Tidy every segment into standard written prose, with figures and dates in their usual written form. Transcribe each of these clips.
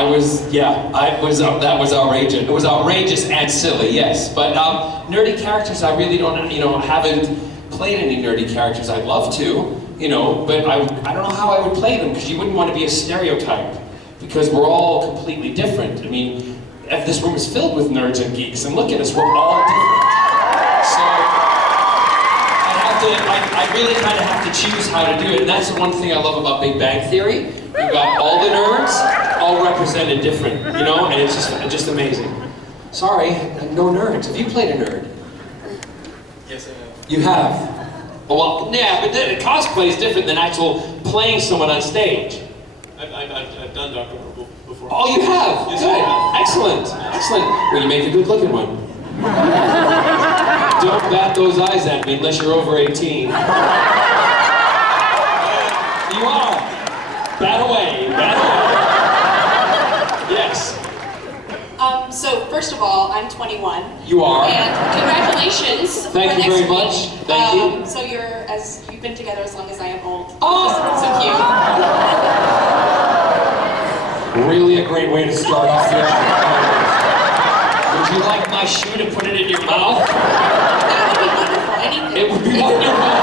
That was outrageous. It was outrageous and silly, yes. But nerdy characters, I really don't, haven't played any nerdy characters. I'd love to, but I don't know how I would play them, because you wouldn't want to be a stereotype, because we're all completely different. I mean, if this room is filled with nerds and geeks, and look at us, we're all different. So I really kind of have to choose how to do it, and that's the one thing I love about Big Bang Theory. We've got all the nerds, all represented different, and it's just amazing. Sorry, no nerds. Have you played a nerd? Yes, I have. You have? Well, yeah, but cosplay is different than actual playing someone on stage. I've done Dr. Purple before. Oh, you have? Yes, Good. I have. Excellent. Excellent. Well, you make a good-looking one. Don't bat those eyes at me unless you're over 18. You are. Bat away. Bat away. Yes. So first of all, I'm 21. You are. And congratulations. Thank you very much. Thank you. So you've been together as long as I am old. Oh. So cute. Really a great way to start off the show. Would you like my shoe to put it in your mouth? That would be wonderful. Anything. It would be wonderful.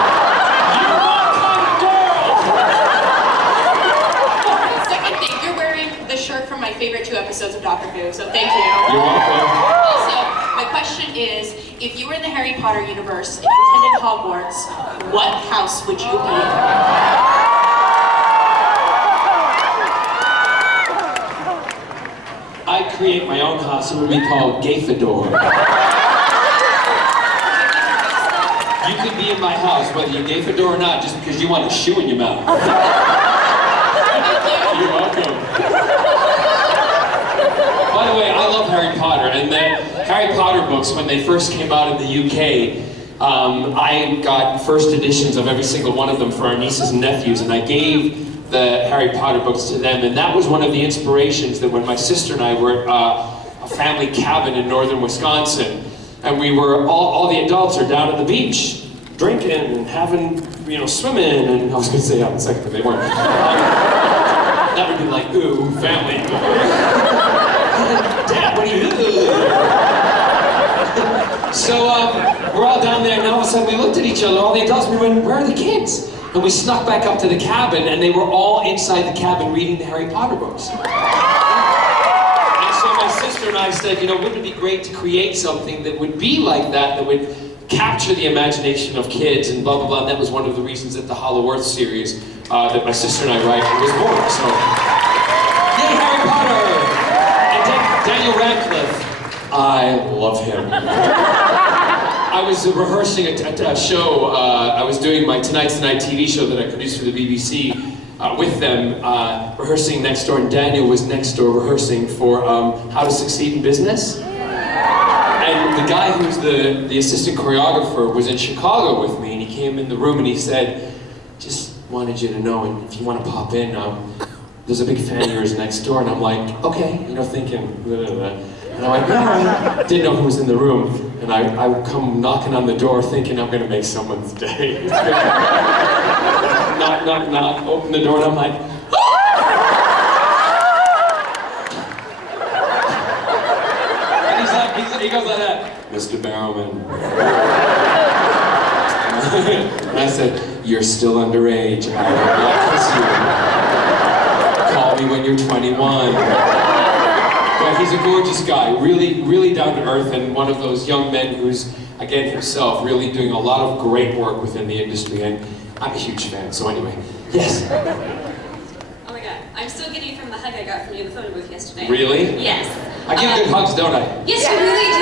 You're my kind of girl. Second thing, you're wearing the shirt from my favorite 2 episodes of Doctor Who, so thank you. You're welcome. Also, my question is, if you were in the Harry Potter universe and you attended Hogwarts, what house would you be in? I'd create my own house. It would be called Gryffindor. You could be in my house, whether you're Gryffindor or not, just because you want a shoe in your mouth. You're welcome. By the way, I love Harry Potter, and the Harry Potter books, when they first came out in the UK, I got first editions of every single one of them for our nieces and nephews, and I gave the Harry Potter books to them, and that was one of the inspirations that when my sister and I were at a family cabin in northern Wisconsin, and we were, all the adults are down at the beach, drinking and having, swimming, and I was going to say having sex, but they weren't. That would be like, ooh, family. Dad, what are you doing? So we're all down there, and all of a sudden we looked at each other, all the adults, we went, where are the kids? And we snuck back up to the cabin, and they were all inside the cabin reading the Harry Potter books. And so my sister and I said, wouldn't it be great to create something that would be like that would capture the imagination of kids, and blah, blah, blah. And that was one of the reasons that the Hollow Earth series that my sister and I write was born. So, yay, Harry Potter! And Daniel Radcliffe, I love him. I was rehearsing a show, I was doing my Tonight's the Night TV show that I produced for the BBC with them, rehearsing next door, and Daniel was next door rehearsing for How to Succeed in Business. And the guy who's the assistant choreographer was in Chicago with me, and he came in the room and he said, just wanted you to know, and if you want to pop in, there's a big fan of yours next door. And I'm like, okay, thinking, blah, blah, blah. And I went, no, didn't know who was in the room. And I would come knocking on the door thinking I'm going to make someone's day. Knock, knock, knock, open the door, and I'm like, and he goes like that, Mr. Barrowman. And I said, you're still underage. I will not kiss you. Call me when you're 21. But he's a gorgeous guy, really, really down to earth, and one of those young men who's, again, himself, really doing a lot of great work within the industry, and I'm a huge fan, so anyway, yes? Oh my god, I'm still getting from the hug I got from you in the photo booth yesterday. Really? Yes. I give good hugs, don't I? Yes, you really do.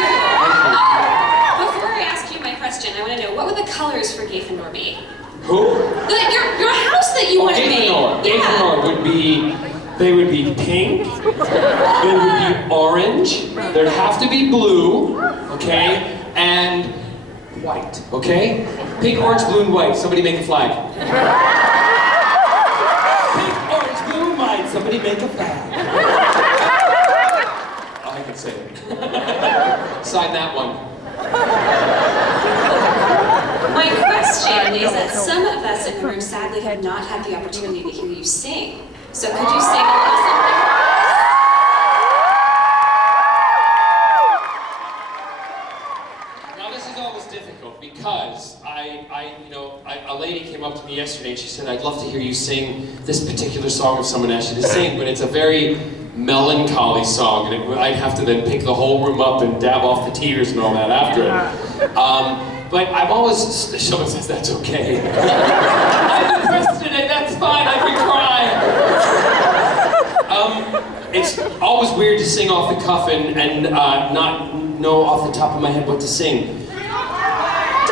Before I ask you my question, I want to know, what would the colors for Gryffindor be? Who? Your house that you want to make. Gryffindor would be, they would be pink, they would be orange, there'd have to be blue, okay, and white, okay? Pink, orange, blue, and white. Somebody make a flag. Pink, orange, blue, and white. Somebody make a flag. Oh, I can say it. Sign that one. My question is that some of us in the room sadly have not had the opportunity to hear you sing. So could you sing a little something for us? you sing this particular song if someone asked you to sing, but it's a very melancholy song, and I'd have to then pick the whole room up and dab off the tears and all that after it. But I've always, someone says that's okay. I'm depressed today, that's fine, I can cry. It's always weird to sing off the cuff and not know off the top of my head what to sing.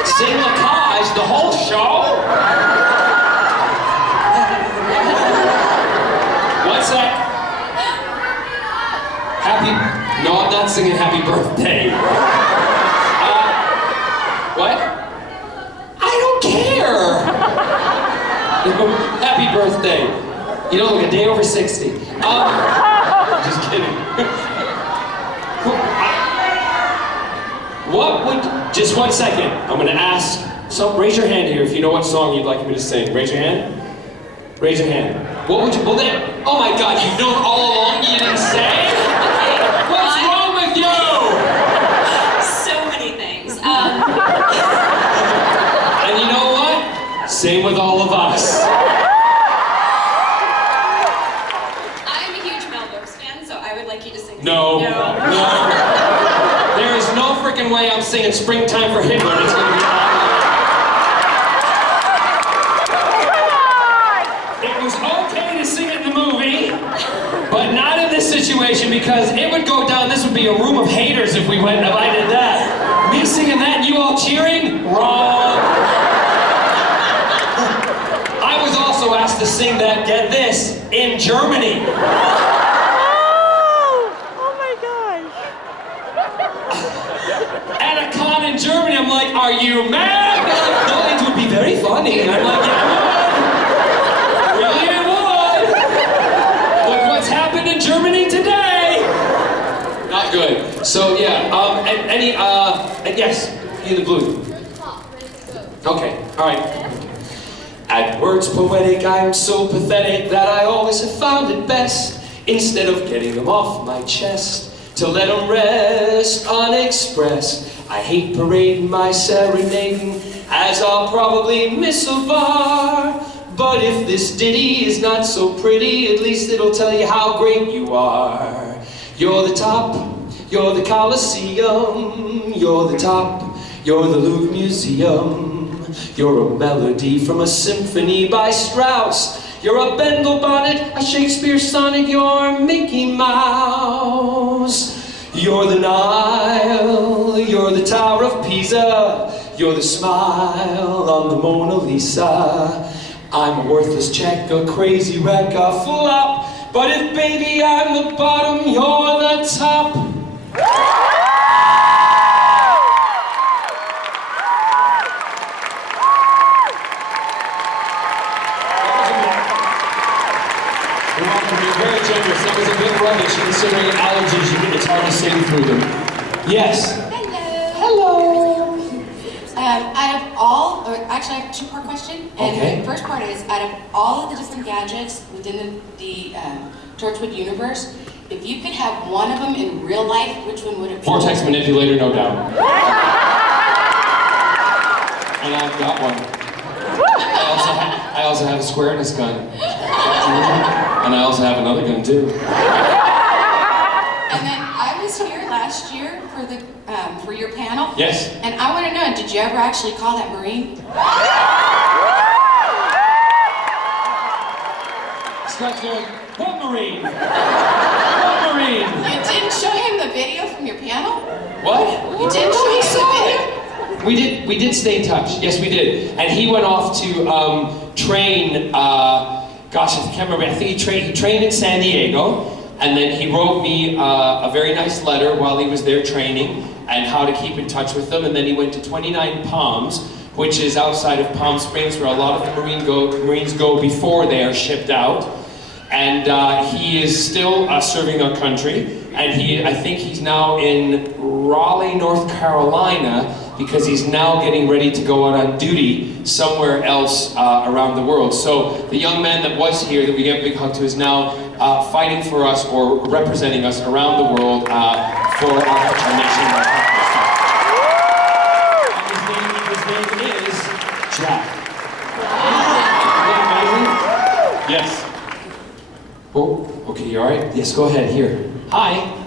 Sing La Cage the whole show? What's that? No, I'm not singing Happy Birthday. What? I don't care. Happy birthday. You don't look a day over 60. Just kidding. What would, just 1 second, I'm gonna ask, so raise your hand here if you know what song you'd like me to sing. Raise your hand. Raise your hand. What would you, well then, oh my God, you've known all along you didn't say? Okay. What's wrong with you? So many things. And you know what? Same with all of us. I'm a huge Mel Brooks fan, so I would like you to sing. No. There is no freaking way I'm singing Springtime for Hitler. It's gonna be awful. It was okay to sing it in the movie, but not in this situation because it would go down, this would be a room of haters if we went and I did that. Me singing that and you all cheering? Wrong. I was also asked to sing that, get this, in Germany. At a con in Germany, I'm like, are you mad? They're like, no, it would be very funny. And I'm like, yeah, it would. Really, it would. Look what's happened in Germany today. Not good. So, yeah, and yes, you the blue. Okay, all right. At words poetic, I'm so pathetic that I always have found it best, instead of getting them off my chest, to let them rest unexpressed. I hate parading my serenading, as I'll probably miss a bar. But if this ditty is not so pretty, at least it'll tell you how great you are. You're the top, you're the Colosseum, you're the top, you're the Louvre Museum. You're a melody from a symphony by Strauss. You're a Bendel bonnet, a Shakespeare sonnet, you're Mickey Mouse. You're the Nile, you're the Tower of Pisa, you're the smile on the Mona Lisa. I'm a worthless check, a crazy wreck, a flop, but if baby I'm the bottom, you're the top. Very generous. That was a bit rubbish considering allergies. It's hard to sing through them. Yes. Hello. Out of all, or actually I have a two-part question. And Okay. the first part is, out of all of the different gadgets within the Torchwood universe, if you could have one of them in real life, which one would it be? Vortex manipulator, no doubt. And I've got one. I also have a squareness gun. And I also have another gun too. And then I was here last year for your panel. Yes. And I want to know, did you ever actually call that Marine? Scott's going, what Marine? What Marine? You didn't show him the video from your panel? What? You didn't show him the video? We did stay in touch. Yes, we did. And he went off to train. Gosh, I can't remember. I think he trained in San Diego, and then he wrote me a very nice letter while he was there training, and how to keep in touch with them. And then he went to 29 Palms, which is outside of Palm Springs, where a lot of the Marines go before they are shipped out. And he is still serving our country. And I think he's now in Raleigh, North Carolina, because he's now getting ready to go out on duty somewhere else around the world. So the young man that was here, that we gave a big hug to, is now fighting for us or representing us around the world for our nation. And his name is Jack. Isn't that amazing? Yes. Oh, okay, you all right? Yes, go ahead. Here. Hi.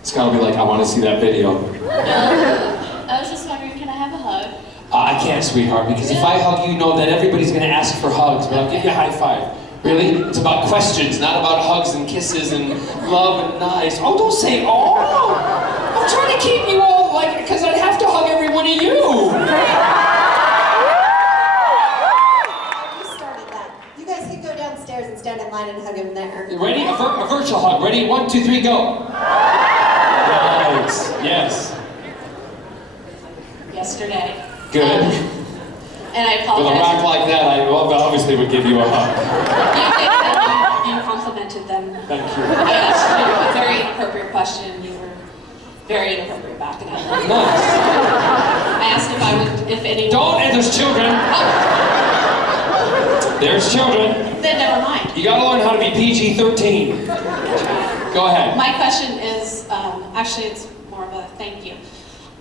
It's gotta be like, I want to see that video. I was just wondering, can I have a hug? I can't, sweetheart, because if I hug you, know that everybody's gonna ask for hugs, but I'll give you a high five. Really? It's about questions, not about hugs and kisses and love and nice. Oh, don't say, oh! I'm trying to keep you all, like, because I'd have to hug every one of you. You started that. You guys can go downstairs and stand in line and hug him there. You ready? A virtual hug. Ready? 1, 2, 3, go. Nice. Yes. Yesterday. Good. And I With a apologize. rack like that, I obviously would give you a hug. You complimented them. Thank you. I asked you a very inappropriate question. You were very inappropriate back, and I loved it. Nice. I asked if anyone. Don't, and there's children. Oh, There's children. then never mind. You gotta learn how to be PG-13. Go ahead. My question is, actually, it's more of a thank you.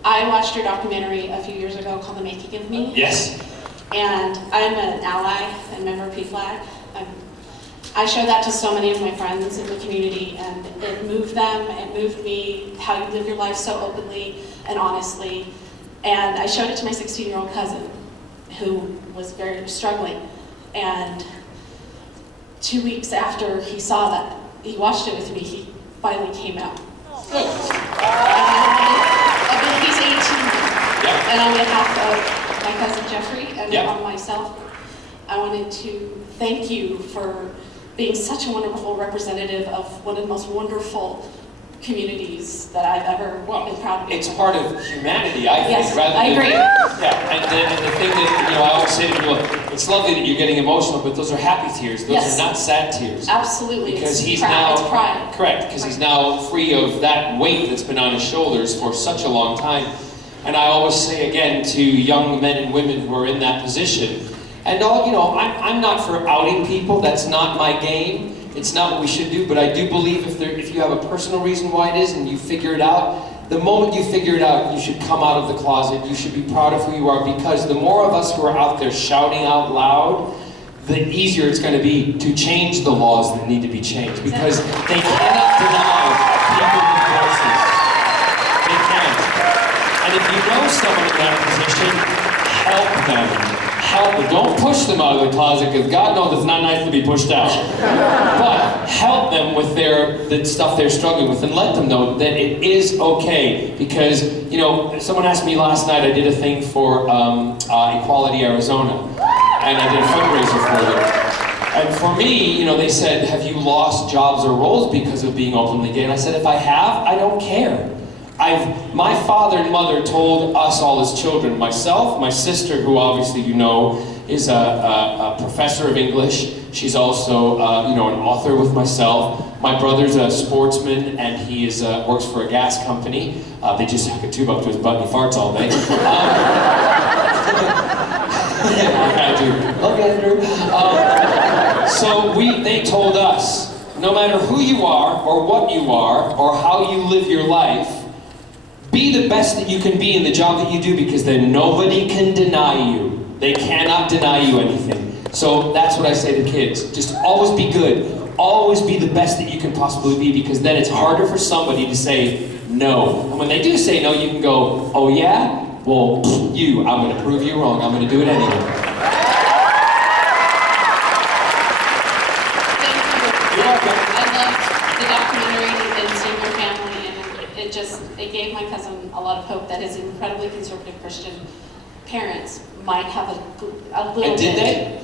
I watched your documentary a few years ago called The Making of Me. Yes. And I'm an ally and member of PFLAG. I show that to so many of my friends in the community, and it moved them, it moved me, how you live your life so openly and honestly. And I showed it to my 16-year-old cousin, who was very struggling. And 2 weeks after he saw that, he watched it with me, he finally came out. Good. He's 18 now. Yep. And on behalf of my cousin Jeffrey and Yep. on myself, I wanted to thank you for being such a wonderful representative of one of the most wonderful communities that I've ever been proud of. It's part of humanity, I think, Yes, rather I than... agree. Yeah, and the thing that, I always say to people, it's lovely that you're getting emotional, but those are happy tears. Those Yes. are not sad tears. Absolutely. Because it's he's pride. now... It's pride. Correct, because he's now free of that weight that's been on his shoulders for such a long time. And I always say again to young men and women who are in that position, and I'm not for outing people, that's not my game. It's not what we should do, but I do believe if you have a personal reason why it is and you figure it out, the moment you figure it out, you should come out of the closet, you should be proud of who you are, because the more of us who are out there shouting out loud, the easier it's going to be to change the laws that need to be changed, because they cannot deny people with voices. They can't. And if you know someone in that position, help them. Help them. Don't push them out of the closet, because God knows it's not nice to be pushed out. But help them with the stuff they're struggling with, and let them know that it is okay. Because, someone asked me last night, I did a thing for Equality Arizona, and I did a fundraiser for them. And for me, they said, have you lost jobs or roles because of being openly gay? And I said, if I have, I don't care. My father and mother told us all as children, myself, my sister, who obviously is a professor of English. She's also, an author with myself. My brother's a sportsman, and he works for a gas company. They just hook a tube up to his butt and he farts all day. I do. Love you, Andrew. So they told us, no matter who you are, or what you are, or how you live your life, be the best that you can be in the job that you do, because then nobody can deny you. They cannot deny you anything. So that's what I say to kids. Just always be good. Always be the best that you can possibly be, because then it's harder for somebody to say no. And when they do say no, you can go, oh yeah? Well, I'm going to prove you wrong. I'm going to do it anyway. Thank you. You're welcome. I loved the documentary and seeing your family, and it gave my cousin a lot of hope that his incredibly conservative Christian parents might have a little And did bit. they?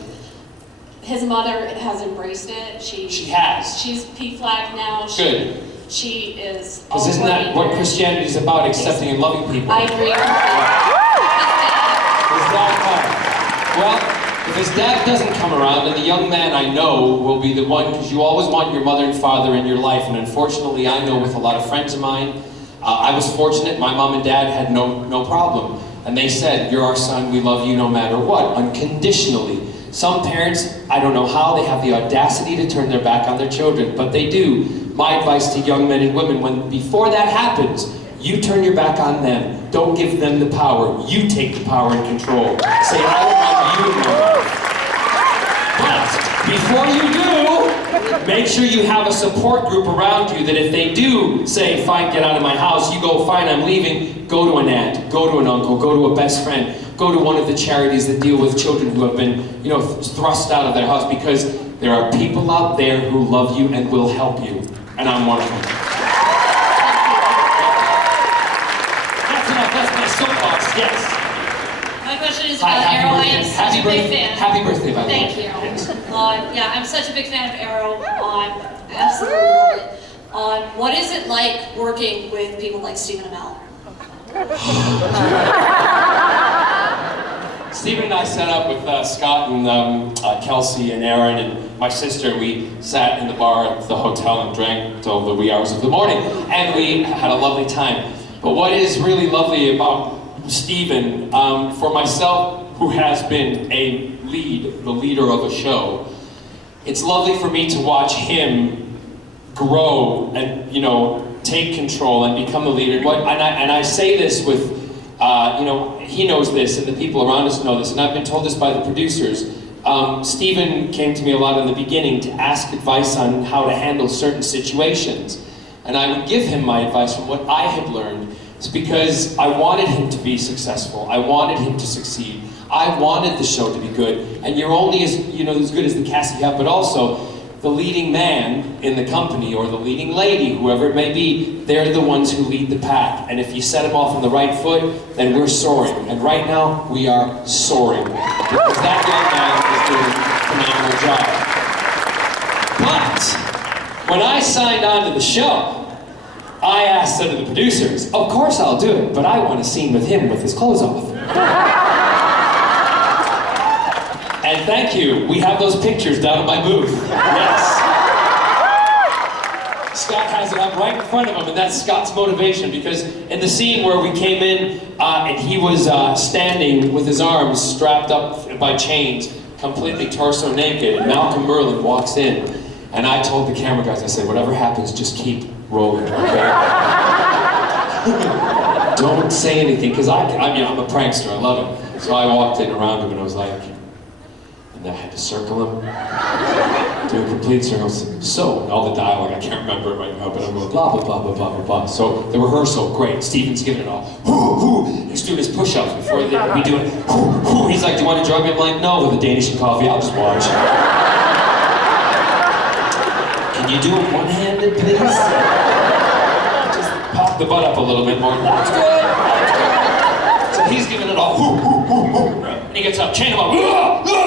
His mother has embraced it. She has. She's PFLAG now. Good. She is. Because isn't that what Christianity is about, accepting and loving people? I agree. His dad comes. Well, if his dad doesn't come around, then the young man I know will be the one, because you always want your mother and father in your life, and unfortunately I know with a lot of friends of mine, I was fortunate, my mom and dad had no problem. And they said, you're our son, we love you no matter what, unconditionally. Some parents, I don't know how, they have the audacity to turn their back on their children, but they do. My advice to young men and women, before that happens, you turn your back on them. Don't give them the power. You take the power and control. Say, I don't want you in my life. But Before you do, make sure you have a support group around you that if they do say, fine, get out of my house, you go, fine, I'm leaving, go to an aunt, go to an uncle, go to a best friend, go to one of the charities that deal with children who have been, thrust out of their house, because there are people out there who love you and will help you, and I'm one of them. That's enough, that's my soapbox, yes. My question is Hi, about happy Arrow. I birthday. am such Happy a big birthday. fan. Happy birthday, by the way. Thank you. Yes. Yeah, I'm such a big fan of Arrow. Absolutely love it. What is it like working with people like Stephen Amell? Stephen and I set up with Scott and Kelsey and Aaron and my sister. We sat in the bar at the hotel and drank until the wee hours of the morning, and we had a lovely time. But what is really lovely about Stephen, for myself, who has been the leader of a show, it's lovely for me to watch him grow and, take control and become the leader. And I say this with, he knows this and the people around us know this, and I've been told this by the producers. Stephen came to me a lot in the beginning to ask advice on how to handle certain situations. And I would give him my advice from what I had learned. It's because I wanted him to be successful. I wanted him to succeed. I wanted the show to be good. And you're only as good as the cast you have, but also the leading man in the company or the leading lady, whoever it may be, they're the ones who lead the pack. And if you set them off on the right foot, then we're soaring. And right now, we are soaring. Because that young man is doing a phenomenal job. But when I signed on to the show, I asked some of the producers, of course I'll do it, but I want a scene with him with his clothes off. And thank you, we have those pictures down at my booth. Yes. Scott has it up right in front of him, and that's Scott's motivation, because in the scene where we came in and he was standing with his arms strapped up by chains, completely torso naked, and Malcolm Merlin walks in, and I told the camera guys, I said, whatever happens, just keep rolling, okay? Don't say anything, because I'm a prankster, I love it. So I walked in around him and I was like, and I had to circle him, do a complete circle. So, and all the dialogue, I can't remember it right now, but I'm going blah, blah, blah, blah, blah, blah, blah. So the rehearsal, great. Stephen's giving it all. He's doing his push-ups before we do it. He's like, do you want to join me? I'm like, no, with a Danish and coffee, I'll just watch. Can you do it one-handed, please? Just pop the butt up a little bit more. That's good. So he's giving it all. And he gets up, chain him up.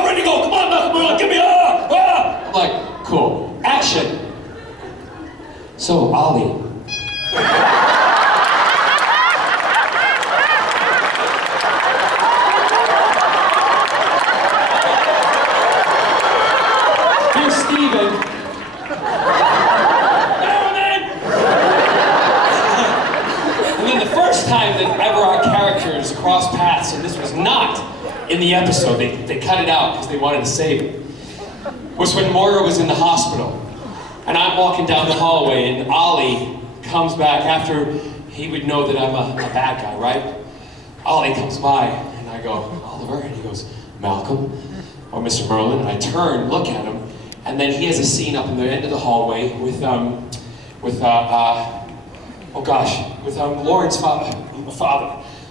Ready to go. Come on, Malcolm, give me I'm like, cool. Action. So, Ollie. Here's Stephen. And then the first time that ever our characters crossed paths, and this was not in the episode, they cut it out because they wanted to save it, was when Moira was in the hospital. And I'm walking down the hallway and Ollie comes back after he would know that I'm a bad guy, right? Ollie comes by and I go, Oliver, and he goes, Malcolm, or Mr. Merlin, and I turn, look at him, and then he has a scene up in the end of the hallway with Lauren's father,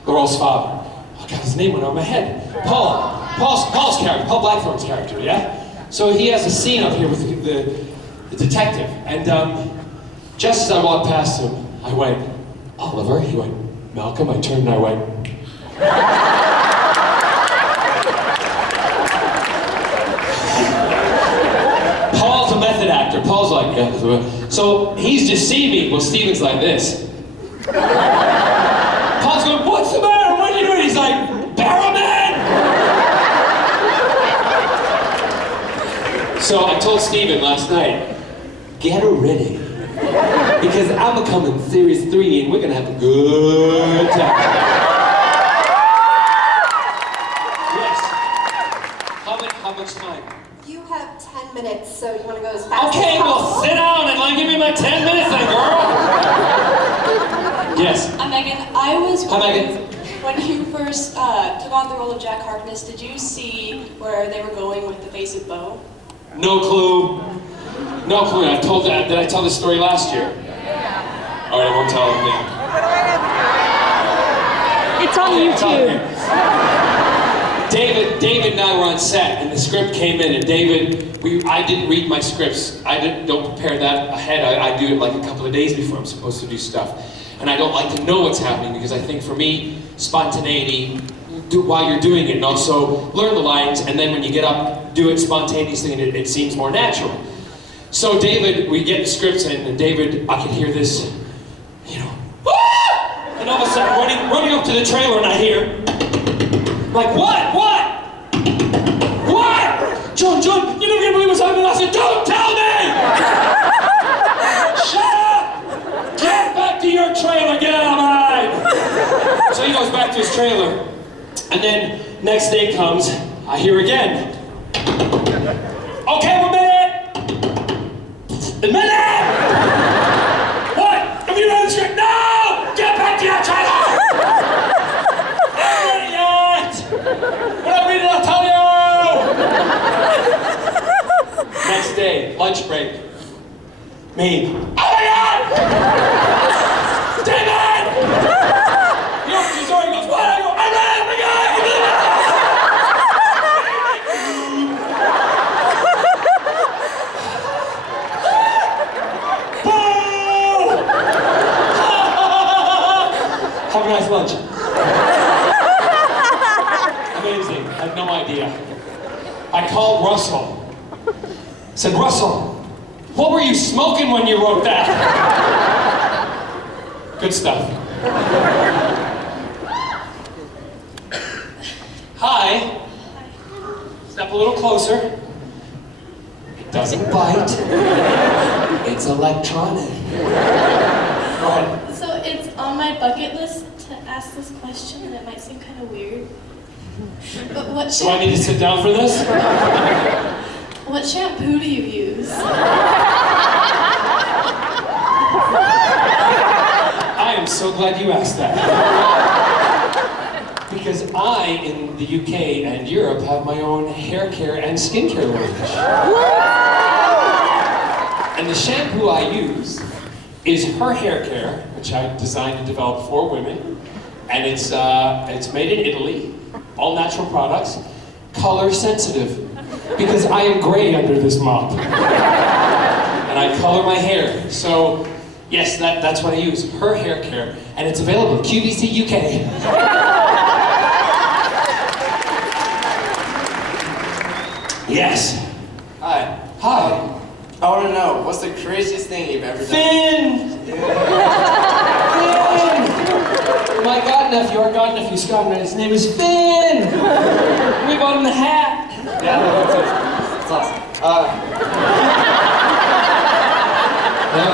Laurel's father. Oh God, his name went out of my head. Paul's character, Paul Blackthorne's character, yeah? So he has a scene up here with the detective, and just as I walked past him, I went, Oliver, he went, Malcolm, I turned and I went, Paul's a method actor, Paul's like, yeah. So he's just seeing me, well, Stephen's like this. Paul's going, what's the matter, what are you doing? He's like, Barrowman! So I told Stephen last night, get ready, because I'm coming series 3 and we're gonna have a good time. Yes. How much time? You have 10 minutes, so you want to go as fast Okay, as possible? well sit down and give me my 10 minutes then, girl. Yes. Megan, I was Hi, wondering, Megan. when you first took on the role of Jack Harkness, did you see where they were going with the face of Bo? No clue. No clue. I told that. Did I tell this story last year? All right, I won't tell it again. It's on YouTube. David and I were on set, and the script came in, and I didn't read my scripts. Don't prepare that ahead. I do it like a couple of days before I'm supposed to do stuff. And I don't like to know what's happening, because I think for me, spontaneity, while you're doing it, and also learn the lines, and then when you get up, do it spontaneously, and it seems more natural. So David, we get the scripts in, and David, I could hear this, "Ah!" And all of a sudden, running up to the trailer, and I hear, like, what? John, you're never gonna believe what's happening. I said, don't tell me! Shut up! Get back to your trailer, get out of mine! So he goes back to his trailer, and then next day comes, I hear again. Okay, 1 minute! A minute! What? Have you read the script? No! Get back to your trailer! Not ready yet! When I read it, I'll tell you! Next day, lunch break. Me. Oh my God! David! He opens his door and goes, what? I go, I'm ready! Oh my God! Boo! Have a nice lunch. Amazing. I had no idea. I called Russell. Said, Russell, what were you smoking when you wrote that? Good stuff. Hi. Step a little closer. It doesn't bite. It's electronic. Go ahead. So it's on my bucket list to ask this question, and it might seem kind of weird. But what Do I need to sit down for this? What shampoo do you use? I am so glad you asked that. Because I, in the UK and Europe, have my own hair care and skincare range. And the shampoo I use is her hair care, which I designed and developed for women. And it's made in Italy, all natural products, color sensitive. Because I am gray under this mop. And I color my hair. So, yes, that's what I use. Her hair care. And it's available at QVC UK. Yes. Hi. Hi. I want to know, what's the craziest thing you've ever done? Finn! Finn! My godnephew, our godnephew, Scott, his name is Finn! We bought him the hat. Yeah, that's awesome.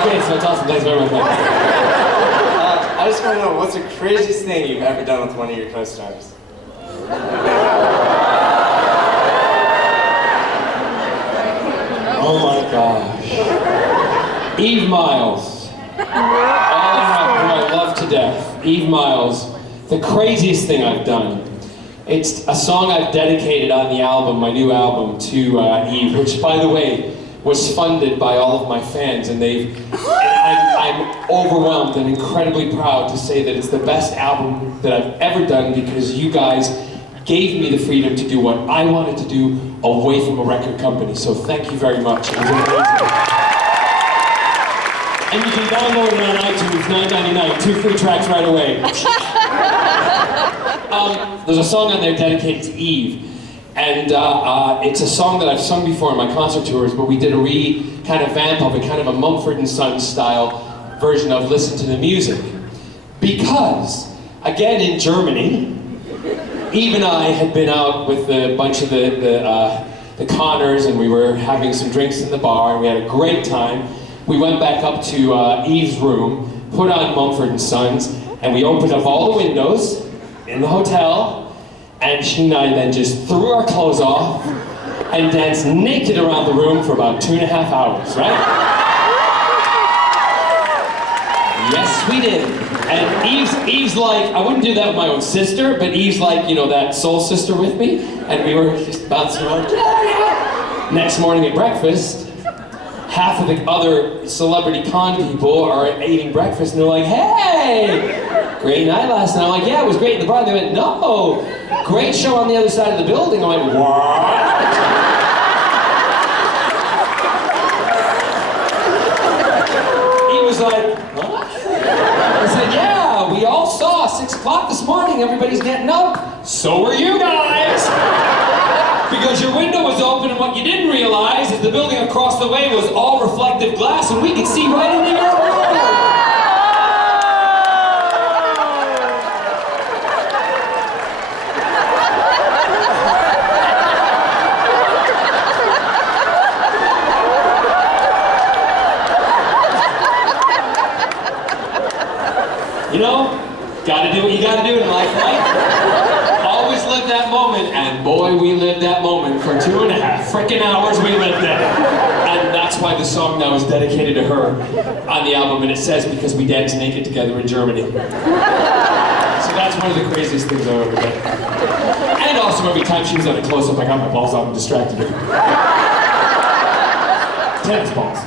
Okay, so it's awesome. Thanks very much. I just want to know, what's the craziest thing you've ever done with one of your co-stars? Oh my gosh. Eve Miles. Who I love to death. Eve Miles. The craziest thing I've done. It's a song I've dedicated on the album, my new album, to Eve, which, by the way, was funded by all of my fans, and I'm overwhelmed and incredibly proud to say that it's the best album that I've ever done, because you guys gave me the freedom to do what I wanted to do away from a record company. So thank you very much. It was amazing. And you can download it on iTunes, $9.99, 2 free tracks right away. There's a song on there dedicated to Eve. And it's a song that I've sung before in my concert tours, but we did a kind of vamp of it, kind of a Mumford & Sons style version of Listen to the Music. Because, again in Germany, Eve and I had been out with a bunch of the Connors, and we were having some drinks in the bar, and we had a great time. We went back up to Eve's room, put on Mumford & Sons, and we opened up all the windows in the hotel, and she and I then just threw our clothes off and danced naked around the room for about 2.5 hours, right? Yes, we did. And Eve's like, I wouldn't do that with my own sister, but Eve's like, you know, that soul sister with me, and we were just bouncing around. Next morning at breakfast, half of the other celebrity con people are eating breakfast and they're like, hey, great night last night. I'm like, yeah, it was great in the bar. They went, no, great show on the other side of the building. I went, what? He was like, what? I said, yeah, we all saw 6 o'clock this morning, everybody's getting up. So were you guys. Because your window was open and what you didn't realize is the building across the way was all reflective glass and we could see right into your room. You know, gotta do what you gotta do in life, right? Always live that moment, and boy, we lived that moment for 2.5 frickin' hours we lived it. And that's why the song now is dedicated to her on the album, and it says, because we danced naked together in Germany. So that's one of the craziest things I've ever done. And also every time she was at a close-up, I got my balls out and distracted her. Tennis balls.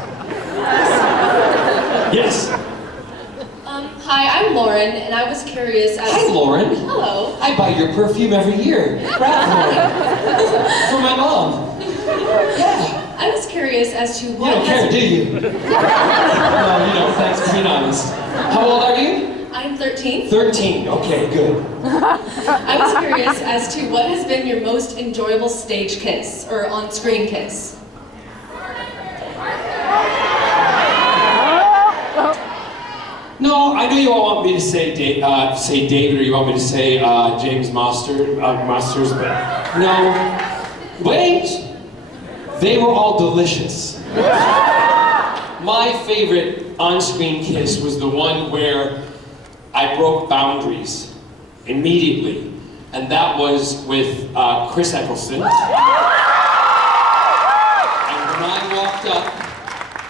Yes. Hi, I'm Lauren, and I was curious as... Hi, Lauren. Hello. I buy your perfume every year. Ralph Lauren. For my mom. Yeah. I was curious as to You what don't care, do you? No, you don't. Thanks for being honest. How old are you? I'm 13. 13. Okay, good. I was curious as to what has been your most enjoyable stage kiss, or on-screen kiss. No, I know you all want me to say David, or you want me to say James Masters, but no. Wait! They were all delicious. My favorite on-screen kiss was the one where I broke boundaries immediately, and that was with Chris Eccleston. And when I walked up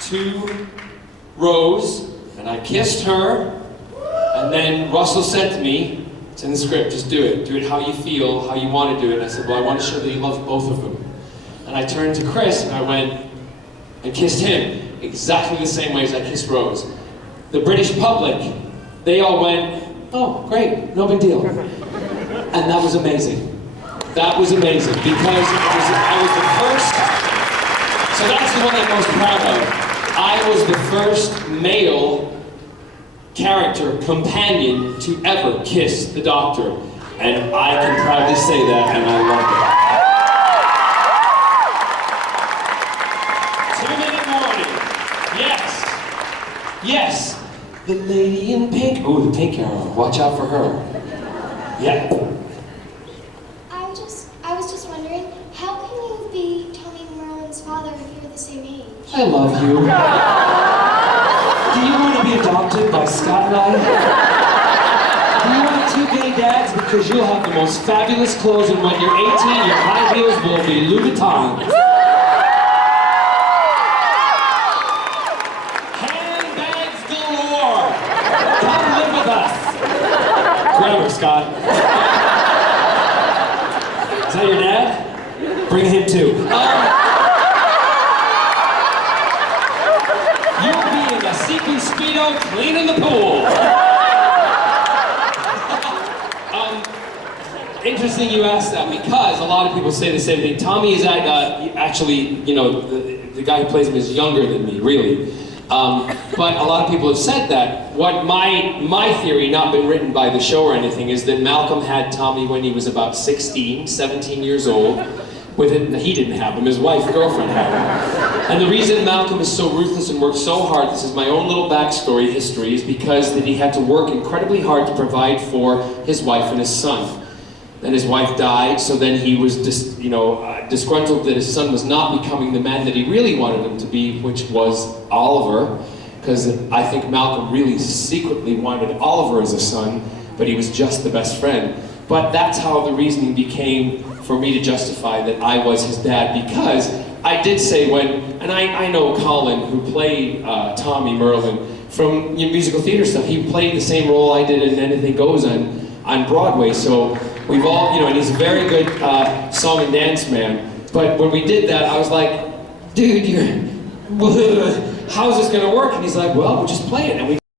to Rose, and I kissed her, and then Russell said to me, it's in the script, just do it how you feel, how you want to do it. And I said, well, I want to show that you love both of them. And I turned to Chris and I went and kissed him exactly the same way as I kissed Rose. The British public, they all went, oh, great, no big deal. And that was amazing. That was amazing because I was the first, so that's the one I'm most proud of. I was the first male character, companion, to ever kiss the Doctor. And I can proudly say that, and I love it. 2 Minute Warning. Yes. Yes. The lady in pink. Oh, the pink arrow. Watch out for her. Yeah. I was just wondering, how can you be Tommy Merlin's father if you're the same age? I love you. Do you want to be adopted by Scott and I? Do you want 2 gay dads? Because you'll have the most fabulous clothes, and when you're 18, your high heels will be Louboutins. Handbags galore. Come live with us. Grab her, Scott. Is that your dad? Bring him too. You'll be in a sequin speedo cleaning the pool. Interesting you asked that, because a lot of people say the same thing. Tommy is actually, you know, the guy who plays him is younger than me, really. But a lot of people have said that. What my theory, not been written by the show or anything, is that Malcolm had Tommy when he was about 16, 17 years old. With it, he didn't have him, his wife, girlfriend had him. And the reason Malcolm is so ruthless and worked so hard, this is my own little backstory history, is because that he had to work incredibly hard to provide for his wife and his son. Then his wife died, so then he was disgruntled that his son was not becoming the man that he really wanted him to be, which was Oliver, because I think Malcolm really secretly wanted Oliver as a son, but he was just the best friend. But that's how the reasoning became for me to justify that I was his dad, because I did say and I know Colin, who played Tommy Merlin from musical theater stuff, he played the same role I did in Anything Goes on Broadway, so we've all, and he's a very good song and dance man. But when we did that, I was like, dude, how's this gonna work? And he's like, well, we'll just play it. And we